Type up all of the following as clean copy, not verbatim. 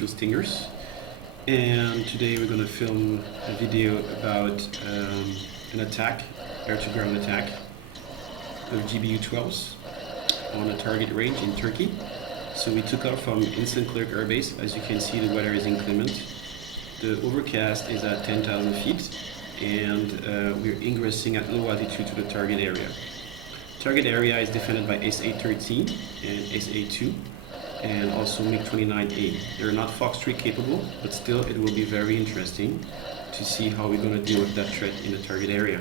virtual stingers, and today we're going to film a video about an attack, air-to-ground attack of GBU-12s on a target range in Turkey. So we took off from Instant Clerk Air Base. As you can see, the weather is inclement. The overcast is at 10,000 feet, and we're ingressing at low altitude to the target area. Target area is defended by SA-13 and SA-2 and also MIG-29A. They're not Fox-3 capable, but still it will be very interesting to see how we're going to deal with that threat in the target area.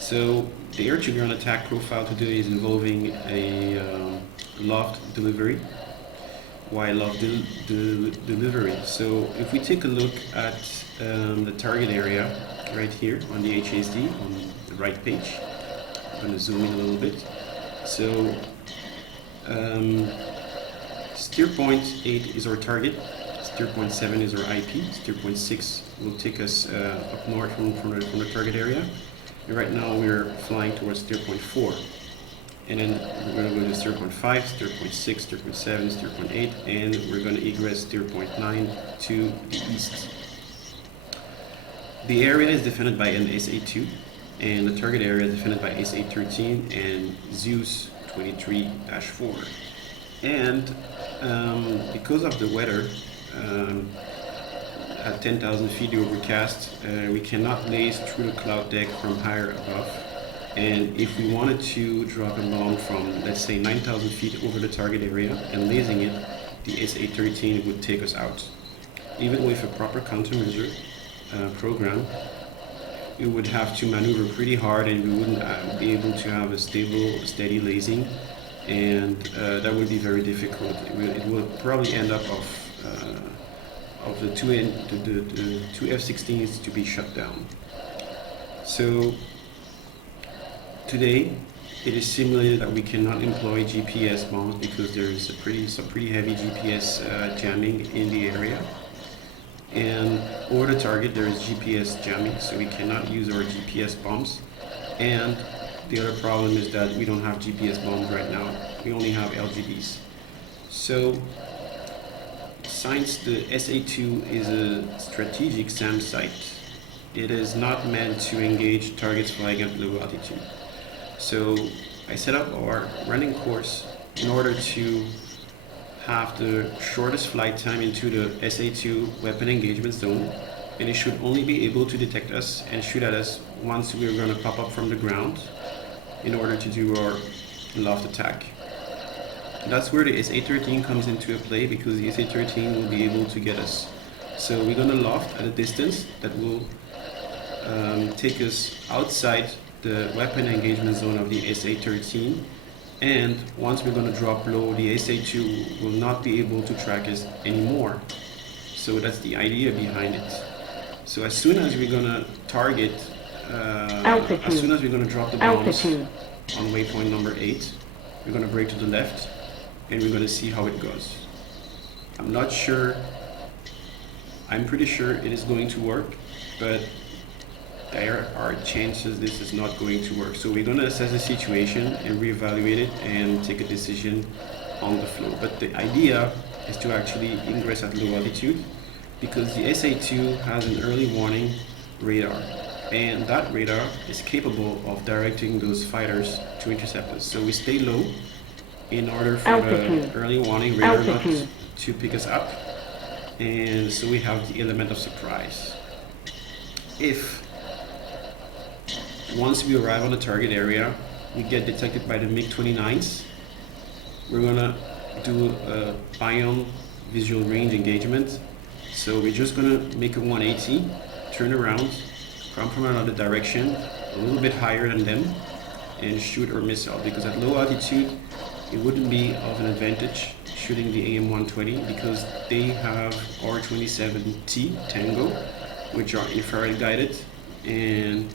So the air-to-ground attack profile today is involving a loft delivery. Why loft delivery? So if we take a look at the target area right here on the HSD on the right page, I'm going to zoom in a little bit. So steer point 8 is our target, steer point 7 is our IP, steer point 6 will take us up north from the target area. And right now we're flying towards steer point 4. And then we're going to go to steer point 5, steer point 6, steer point 7, steer point 8, and we're going to egress steer point 9 to the east. The area is defended by an SA-2, and the target area is defended by SA-13 and Zeus 23-4. And because of the weather, at 10,000 feet the overcast, we cannot laze through the cloud deck from higher above. And if we wanted to drop a bomb from, let's say, 9,000 feet over the target area and lasing it, the SA-13 would take us out. Even with a proper countermeasure program, we would have to maneuver pretty hard, and we wouldn't be able to have a stable, steady lasing, and that would be very difficult. It will probably end up of the two F-16s to be shut down. So today it is simulated that we cannot employ GPS bombs because there is some pretty heavy GPS jamming in the area. And over the target there is GPS jamming, so we cannot use our GPS bombs. And the other problem is that we don't have GPS bombs right now. We only have LGBs. So since the SA-2 is a strategic SAM site, it is not meant to engage targets flying at low altitude. So I set up our running course in order to have the shortest flight time into the SA-2 weapon engagement zone, and it should only be able to detect us and shoot at us once we're going to pop up from the ground in order to do our loft attack. That's where the SA-13 comes into play, because the SA-13 will be able to get us. So we're going to loft at a distance that will take us outside the weapon engagement zone of the SA-13, and once we're going to drop low, the SA-2 will not be able to track us anymore. So that's the idea behind it. So as soon as we're going to target, as soon as we're going to drop the bombs on waypoint number 8, we're going to brake to the left, and we're going to see how it goes. I'm pretty sure it is going to work, but there are chances this is not going to work. So we're going to assess the situation and reevaluate it and take a decision on the flow. But the idea is to actually ingress at low altitude, because the SA-2 has an early warning radar, and that radar is capable of directing those fighters to intercept us. So we stay low in order for the early warning radar not to pick us up, and so we have the element of surprise. If once we arrive on the target area, we get detected by the MIG-29's, we're gonna do a ion visual range engagement. So we're just gonna make a 180, turn around, come from another direction, a little bit higher than them, and shoot our missile, because at low altitude it wouldn't be of an advantage shooting the AM-120, because they have R-27T Tango, which are infrared guided, and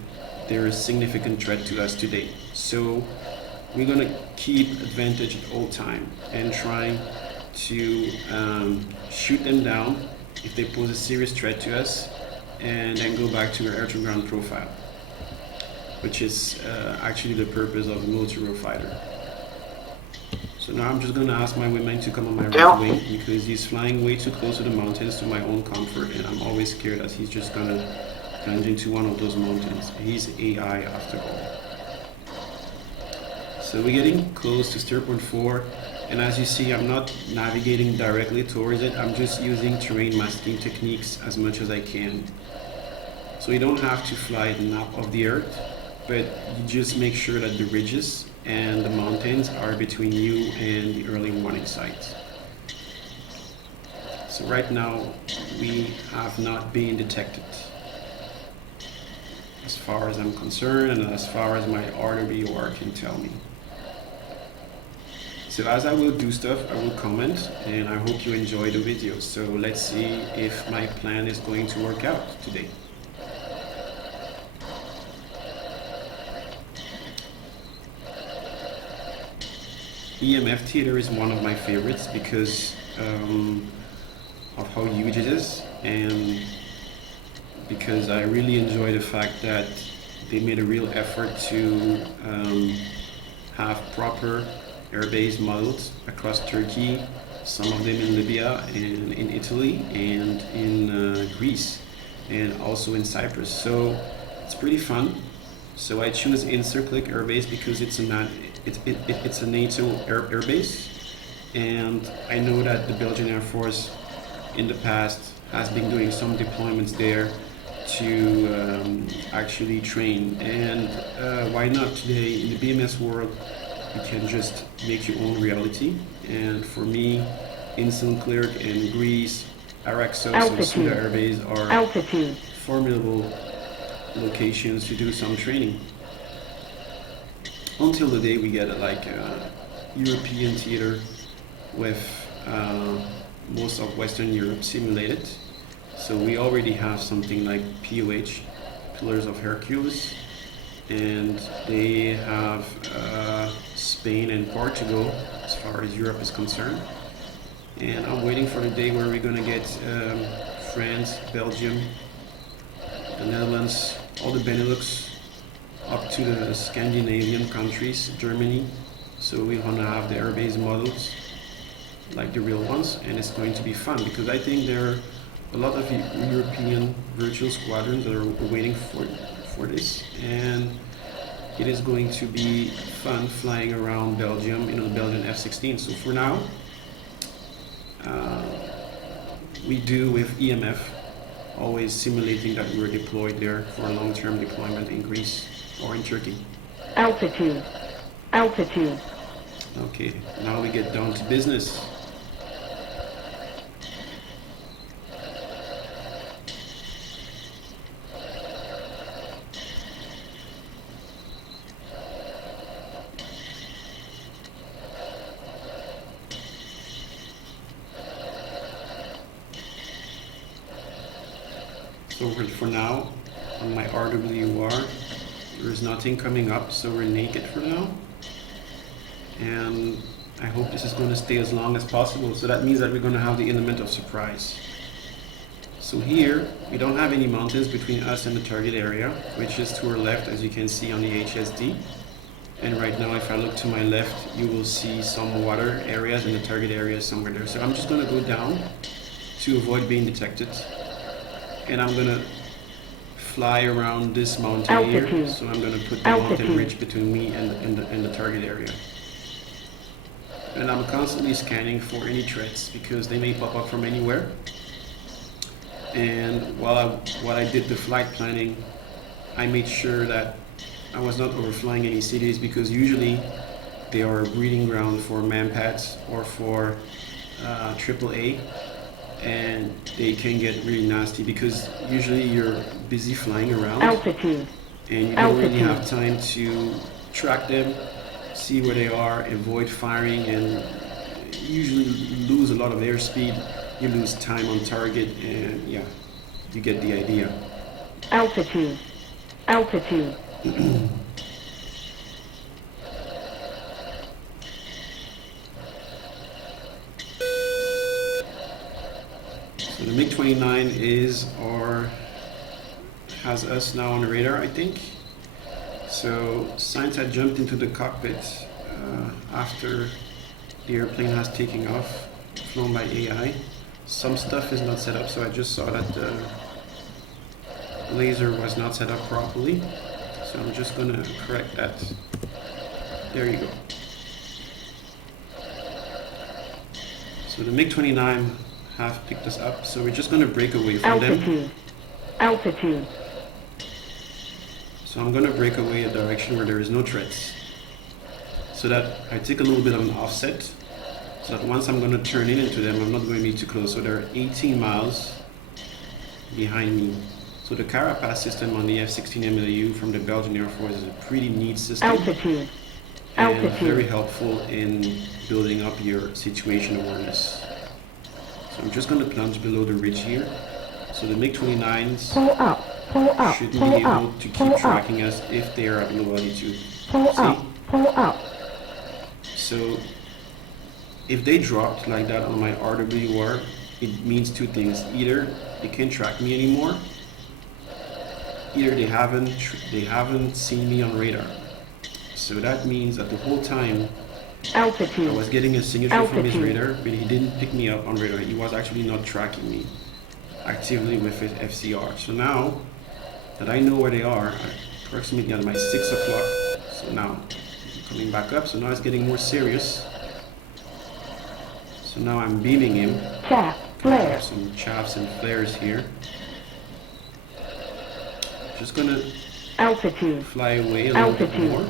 they're a significant threat to us today. So we're going to keep advantage at all time and try to shoot them down if they pose a serious threat to us, and then go back to our air-to-ground profile, which is actually the purpose of a military fighter. So So now I'm just going to ask my wingman to come on my right wing because he's flying way too close to the mountains to my own comfort, and I'm always scared that he's just going to plunge into one of those mountains. He's AI after all. So we're getting close to steer point 4, and as you see, I'm not navigating directly towards it. I'm just using terrain masking techniques as much as I can. So you don't have to fly the nap of the earth, but you just make sure that the ridges and the mountains are between you and the early warning sites. So right now we have not been detected as far as I'm concerned and as far as my RWR can tell me. So as I will do stuff, I will comment, and I hope you enjoy the video. So let's see if my plan is going to work out today. EMF theater is one of my favorites because of how huge it is, and because I really enjoy the fact that they made a real effort to have proper airbase models across Turkey, some of them in Libya and in Italy and in Greece and also in Cyprus. So it's pretty fun. So I choose Incirclic airbase because it's a NATO airbase, and I know that the Belgian Air Force in the past has been doing some deployments there to actually train, and why not today in the BMS world you can just make your own reality. And for me, Incirclic and Greece, Araxos and Suda Air Base are formidable locations to do some training. Until the day we get like a European theater with most of Western Europe simulated. So we already have something like POH, Pillars of Hercules, and they have Spain and Portugal as far as Europe is concerned. And I'm waiting for the day where we're gonna get France, Belgium, the Netherlands, all the Benelux, up to the Scandinavian countries, Germany. So we're gonna have the airbase models like the real ones, and it's going to be fun because I think there are a lot of European virtual squadrons that are waiting for this, and it is going to be fun flying around Belgium, the Belgian F-16. So for now, we do with EMF, always simulating that we're deployed there for a long-term deployment in Greece or in Turkey. Altitude. Okay, now we get down to business. So for now, on my RWR, there's nothing coming up, so we're naked for now. And I hope this is going to stay as long as possible. So that means that we're going to have the element of surprise. So here, we don't have any mountains between us and the target area, which is to our left, as you can see on the HSD. And right now, if I look to my left, you will see some water areas, and the target area is somewhere there. So I'm just going to go down to avoid being detected. And I'm going to fly around this mountain here. So I'm going to put the mountain ridge between me and the target area. And I'm constantly scanning for any threats because they may pop up from anywhere. And while I did the flight planning, I made sure that I was not overflying any cities because usually they are a breeding ground for manpads or for AAA. And they can get really nasty because usually you're busy flying around and you don't really have time to track them, see where they are, avoid firing, and usually lose a lot of airspeed. You lose time on target, and yeah, you get the idea. Altitude. So the MiG-29 is or has us now on the radar, I think. So since I jumped into the cockpit after The airplane has taken off, flown by AI. Some stuff is not set up, so I just saw that the laser was not set up properly. So I'm just gonna correct that. There you go. So the MiG-29 have picked us up, so we're just gonna break away from them. Altitude. Altitude. So I'm gonna break away a direction where there is no threats. So that I take a little bit of an offset, so that once I'm gonna turn in into them, I'm not going to be too close. So they're 18 miles behind me. So the carapace system on the F-16 MLU from the Belgian Air Force is a pretty neat system. Altitude. And Altitude. very helpful in building up your situation awareness. So I'm just going to plunge below the ridge here. So the MiG-29's Pull up. Pull up. should be Pull able up. to keep Pull up. tracking us if they are at low altitude. Pull See? up. Pull up. So if they dropped like that on my RWR, it means two things. Either they can't track me anymore, either they haven't seen me on radar. So that means that the whole time I Altitude. was getting a signature from his Altitude. radar, but he didn't pick me up on radar. He was actually not tracking me actively with his FCR. So now that I know where they are, approximately at my 6 o'clock, so now coming back up, so now it's getting more serious. So now I'm beaming him. Chaff. I Flare. have some chaffs and flares here. Just gonna Altitude. fly away a little bit Altitude. more.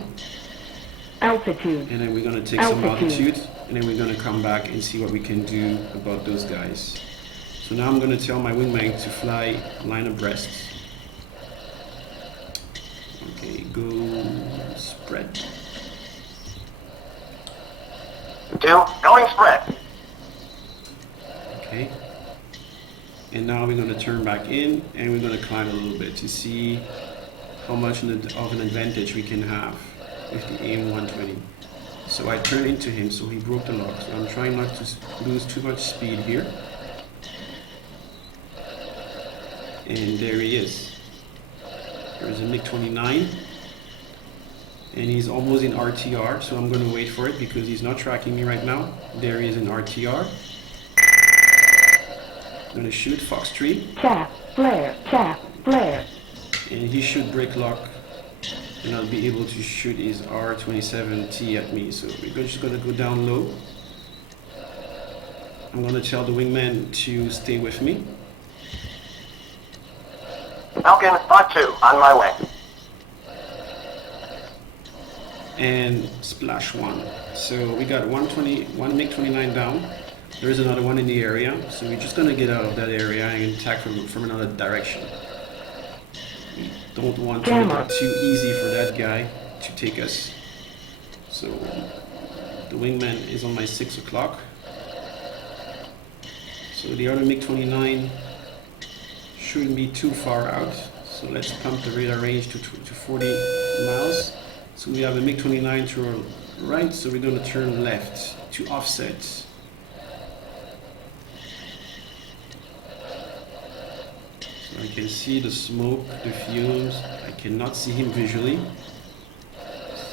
Altitude. And then we're gonna take some Altitude. altitude, and then we're gonna come back and see what we can do about those guys. So now I'm gonna tell my wingman to fly line abreast. Okay, go spread. 2, going spread. Okay. And now we're gonna turn back in, and we're gonna climb a little bit to see how much of an advantage we can have with the AIM-120. So I turned into him, so he broke the lock. So I'm trying not to lose too much speed here. And there he is. There's a MiG-29. And he's almost in RTR, so I'm going to wait for it because he's not tracking me right now. There he is in RTR. I'm going to shoot Fox 3. Chaff. Flare. Chaff. Flare. And he should break lock, and I'll be able to shoot his R-27T at me. So we're just going to go down low. I'm going to tell the wingman to stay with me. Falcon 5-2, on my way. And splash one. So we got one MiG-29 down. There's another one in the area. So we're just going to get out of that area and attack from another direction. We don't want to make it too easy for that guy to take us. So the wingman is on my 6 o'clock. So the other MiG-29 shouldn't be too far out. So let's pump the radar range to 40 miles. So we have a MiG-29 to our right, so we're going to turn left to offset. So I can see the smoke, the fumes. I cannot see him visually.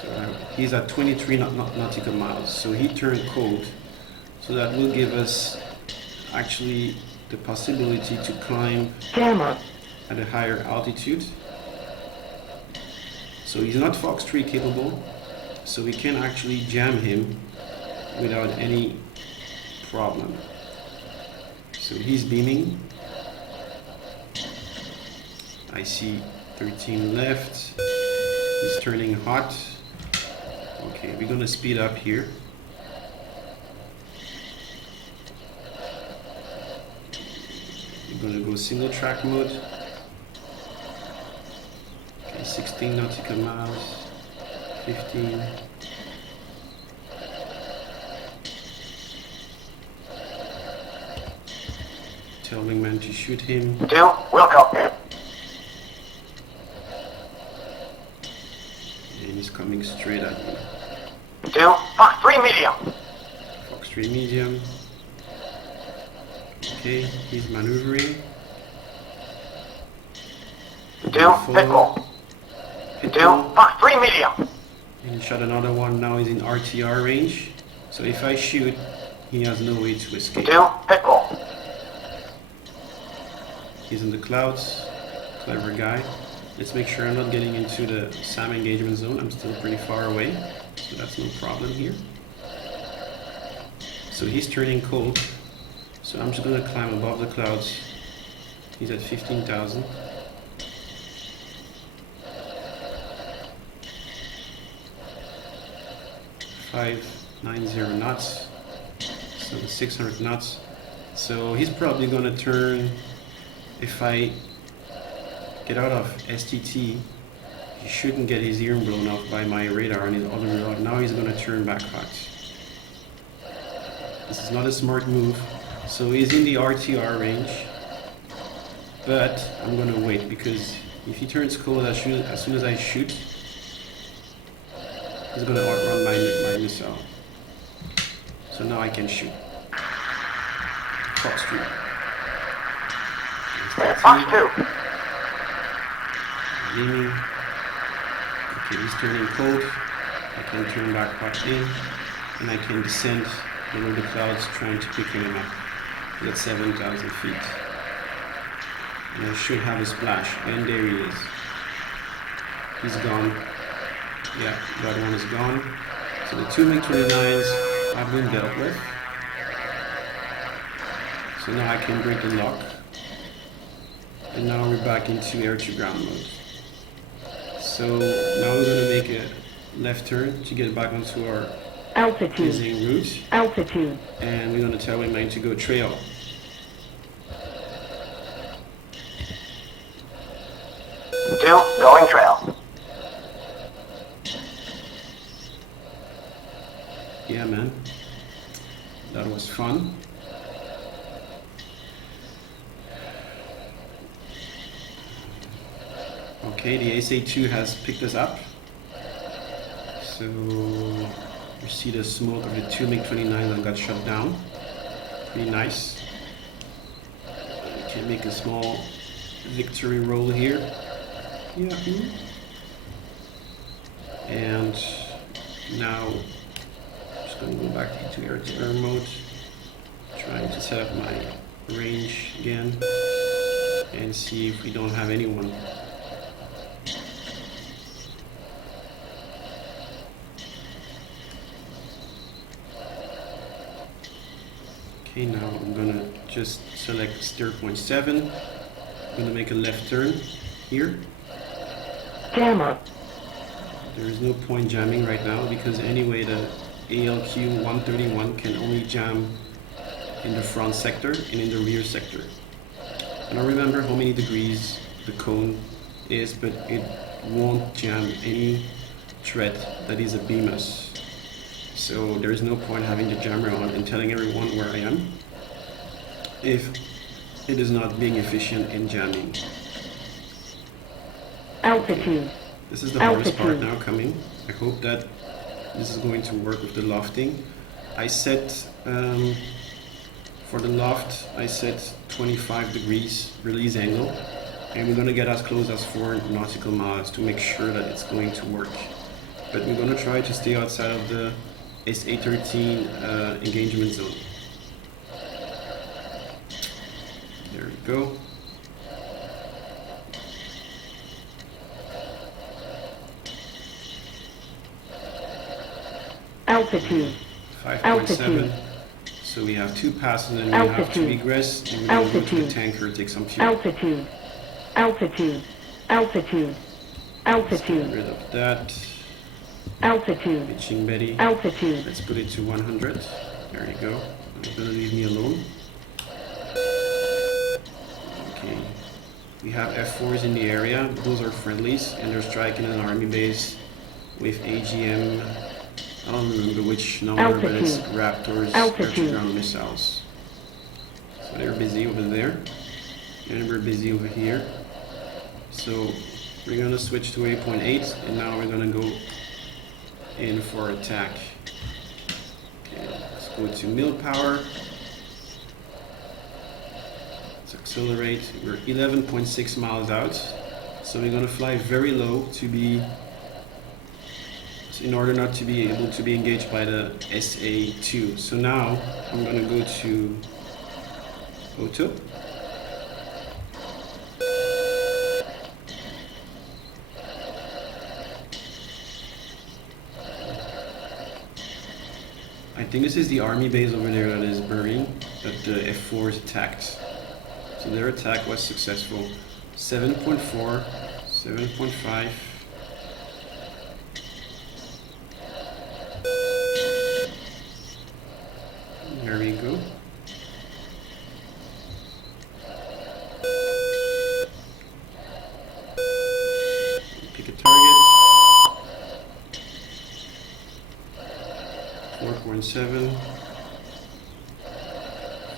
So he's at 23 nautical miles, so he turned cold. So that will give us actually the possibility to climb Jammer. at a higher altitude. So he's not Fox 3 capable, so we can actually jam him without any problem. So he's beaming. I see 13 left. He's turning hot. Okay, we're gonna speed up here. We're gonna go single track mode. 16 nautical miles, 15. Tell wingman to shoot him. 2, Wilco. And he's coming straight at me. 2, Fox 3 medium. Fox 3 medium. Okay, he's maneuvering. 2, Pitbull. 2, Fox 3 medium. And he shot another one, now he's in RTR range. So if I shoot, he has no way to escape. 2, pitbull. He's in the clouds, clever guy. Let's make sure I'm not getting into the SAM engagement zone. I'm still pretty far away, so that's no problem here. So he's turning cold, so I'm just going to climb above the clouds. He's at 15,000. .590 knots, so 600 knots. So he's probably going to turn, if I get out of STT, he shouldn't get his ear blown off by my radar and his other radar. Now he's going to turn back hot. This is not a smart move. So he's in the RTR range, but I'm going to wait, because if he turns cold as soon as I shoot, he's going to outrun my missile. So now I can shoot. Fox 2. Fox 2. Aiming. Okay, he's turning cold. I can turn back hot in, and I can descend below the clouds trying to pick him up. He's at 7,000 feet. And I should have a splash. And there he is. He's gone. Yeah, that one is gone. So the 2 MiG-29's have been dealt with. So now I can break the lock. And now we're back into air-to-ground mode. So now we're going to make a left turn to get back onto our Altitude. cruising route. Altitude. And we're going to tell Wingman to go trail. Going trail. Yeah, man. That was fun. Okay, the SA-2 has picked us up. So you see the smoke of the 2 MiG-29 that got shut down. Pretty nice. We can make a small victory roll here. Yeah. And now I'm just going to go back into air-to-air mode. Trying to set up my range again and see if we don't have anyone. Okay, now I'm gonna just select steer point 7. I'm gonna make a left turn here. Jammer. There is no point jamming right now, because anyway the ALQ 131 can only jam in the front sector and in the rear sector. I don't remember how many degrees the cone is, but it won't jam any thread that is a BMUS. So there is no point having the jammer on and telling everyone where I am if it is not being efficient in jamming. Altitude. This is the hardest part now coming. I hope that this is going to work with the lofting. I set, for the loft, I set 25 degrees release angle, and we're going to get as close as 4 nautical miles to make sure that it's going to work. But we're going to try to stay outside of the SA-13 engagement zone. There we go. Altitude. 5.7. So we have 2 passes and we have to egress, and we're going to go to the tanker, take some fuel. Altitude. Altitude. Altitude. Altitude. Get rid of that. Altitude. Pitching Betty. Altitude. Let's put it to 100. There you go. It's going to leave me alone. Okay. We have F4s in the area. Those are friendlies, and they're striking an army base with AGM. I don't remember which number, but it's Raptors air-to-ground missiles. So they're busy over there, and we're busy over here. So we're going to switch to 8.8, and now we're going to go in for attack. Okay, let's go to mil power. Let's accelerate. We're 11.6 miles out, so we're going to fly very low to be in order not to be able to be engaged by the SA2. So now I'm going to go to auto. I think this is the army base over there that is burning, that the F4 is attacked. So their attack was successful. 7.4, 7.5. There we go. Pick a target. 4.7,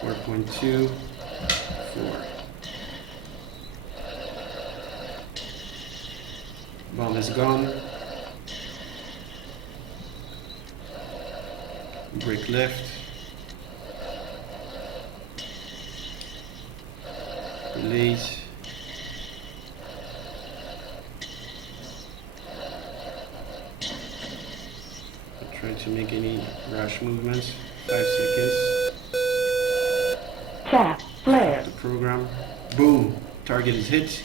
4.2, 4. Bomb is gone. Break left. Release. Not trying to make any rash movements. 5 seconds. Chaff, flare. The program. Boom. Target is hit.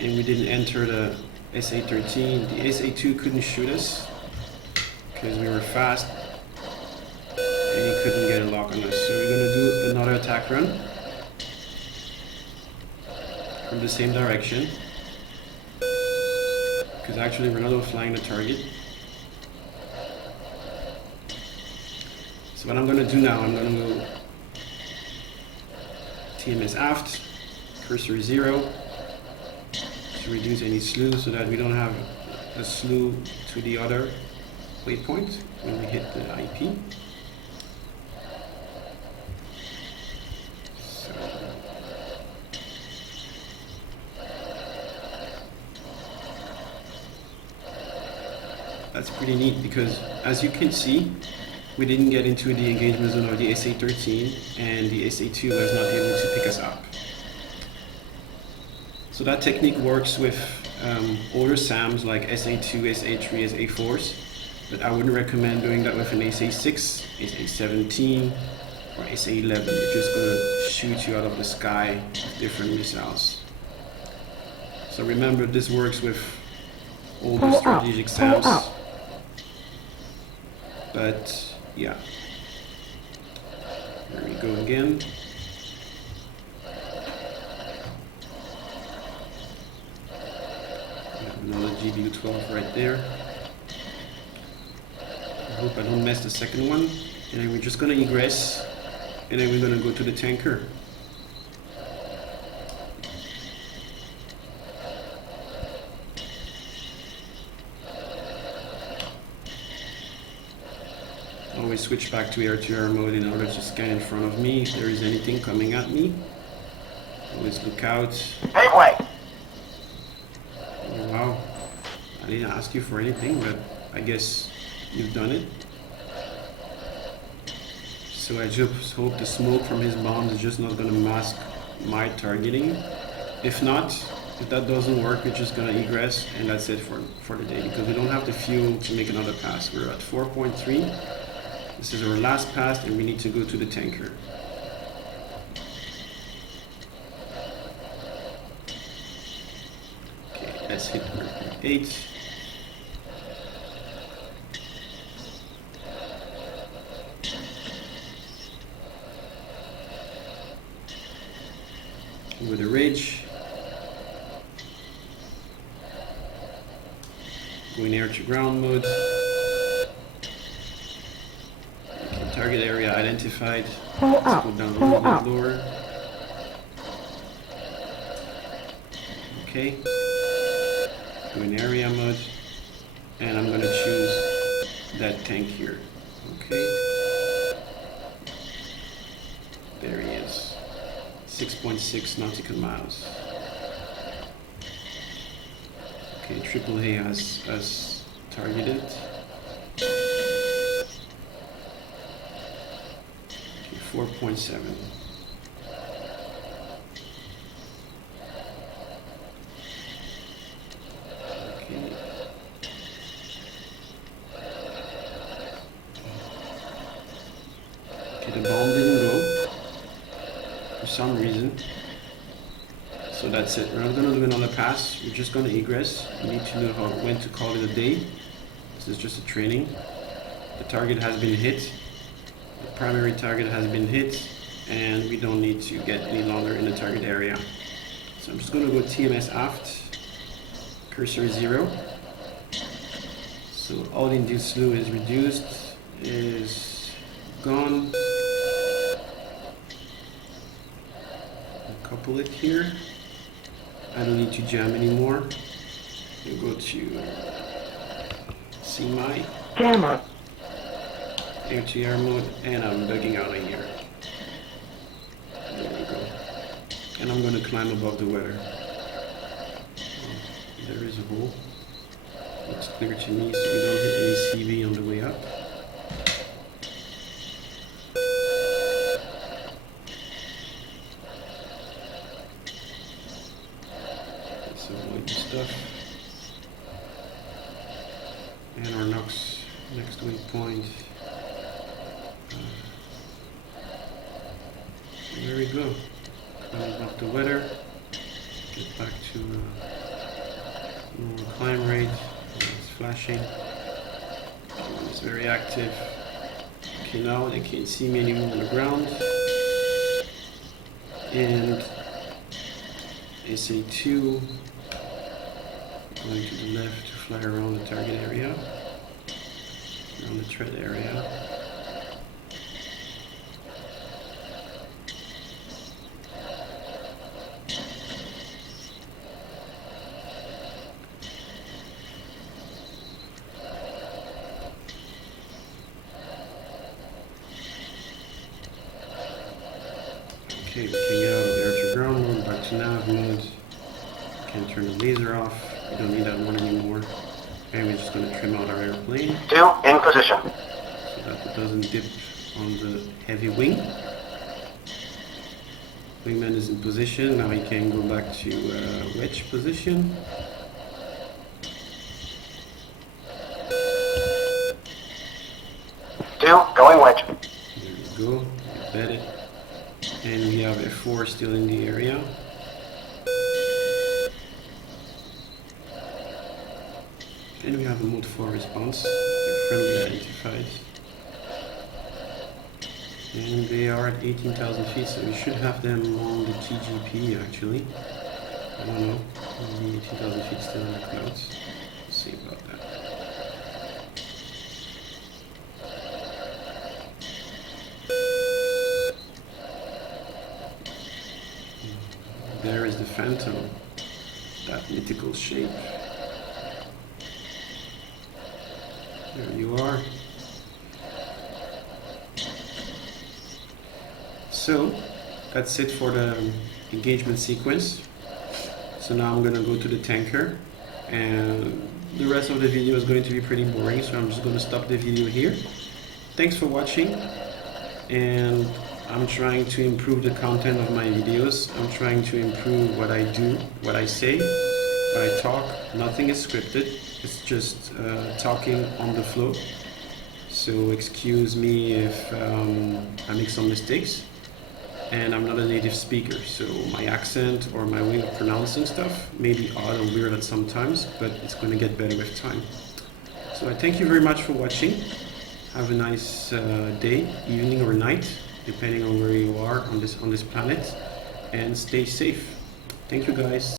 And we didn't enter the SA-13. The SA-2 couldn't shoot us because we were fast and he couldn't get a lock on us. So we're going to do another attack run from the same direction, because actually we're not flying the target. So what I'm going to do now, I'm going to go TMS aft, cursor 0, to reduce any slew so that we don't have a slew to the other waypoint when we hit the IP. So that's pretty neat, because as you can see, we didn't get into the engagement zone of the SA-13 and the SA-2 was not able to pick us up. So that technique works with older SAMs like SA-2, SA-3, SA-4s, but I wouldn't recommend doing that with an SA-6, SA-17, or SA-11. You're just going to shoot you out of the sky with different missiles. So remember, this works with older strategic SAMs. But yeah, there we go again. Another GBU-12 right there. I hope I don't mess the second one. And then we're just gonna egress, and then we're gonna go to the tanker. Always switch back to air-to-air mode in order to scan in front of me if there is anything coming at me. Always look out. Gateway. Oh, wow, I didn't ask you for anything, but I guess you've done it. So I just hope the smoke from his bombs is just not going to mask my targeting. If not, if that doesn't work, we're just going to egress, and that's it for the day, because we don't have the fuel to make another pass. We're at 4.3. This is our last pass, and we need to go to the tanker. Okay, let's hit 8. With a rage. Going air to ground mode. Okay, target area identified. Let's go down a little bit lower. Okay. Going area mode. And I'm gonna choose that tank here. Okay. There he is. 6.6 nautical miles. Okay, AAA has targeted. Okay, 4.7. Okay. some reason. So that's it. We're not going to do another pass. We're just going to egress. You need to know when to call it a day. This is just a training. The target has been hit. The primary target has been hit, and we don't need to get any longer in the target area. So I'm just going to go TMS aft. Cursor 0. So all the induced slew is reduced, is gone. Couple it here. I don't need to jam anymore. You go to CMI, Jammer. air-to-air mode, and I'm bugging out of here. There we go. And I'm going to climb above the weather. There is a hole. Looks clear to me, so we don't hit any CV on the way up. Let's avoid the stuff. And our next waypoint. There we go. Climb above the weather. Get back to normal climb rate. It's flashing. It's very active. Okay, now they can't see me anymore on the ground. And SA2 going to the left to fly around the target area, around the tread area. Okay, we can get out of the air-to-ground mode, back to nav mode. Can turn the laser off. We don't need that one anymore. And we're just going to trim out our airplane Still in position. so that it doesn't dip on the heavy wing. Wingman is in position. Now he can go back to wedge position. Still going wedge. There we go. Bet it. And we have F4 still in the area. And we have a mode 4 response. They're friendly identified. And they are at 18,000 feet, so we should have them on the TGP actually. I don't know. Maybe 18,000 feet still in the clouds. Let's see about that. There is the Phantom, that mythical shape. There you are. So, that's it for the engagement sequence. So now I'm going to go to the tanker, and the rest of the video is going to be pretty boring, so I'm just going to stop the video here. Thanks for watching, and I'm trying to improve the content of my videos. I'm trying to improve what I do, what I say, what I talk. Nothing is scripted. It's just talking on the flow. So excuse me if I make some mistakes. And I'm not a native speaker, so my accent or my way of pronouncing stuff may be odd or weird at some times, but it's going to get better with time. So I thank you very much for watching. Have a nice day, evening or night, depending on where you are on this planet, and stay safe. Thank you guys.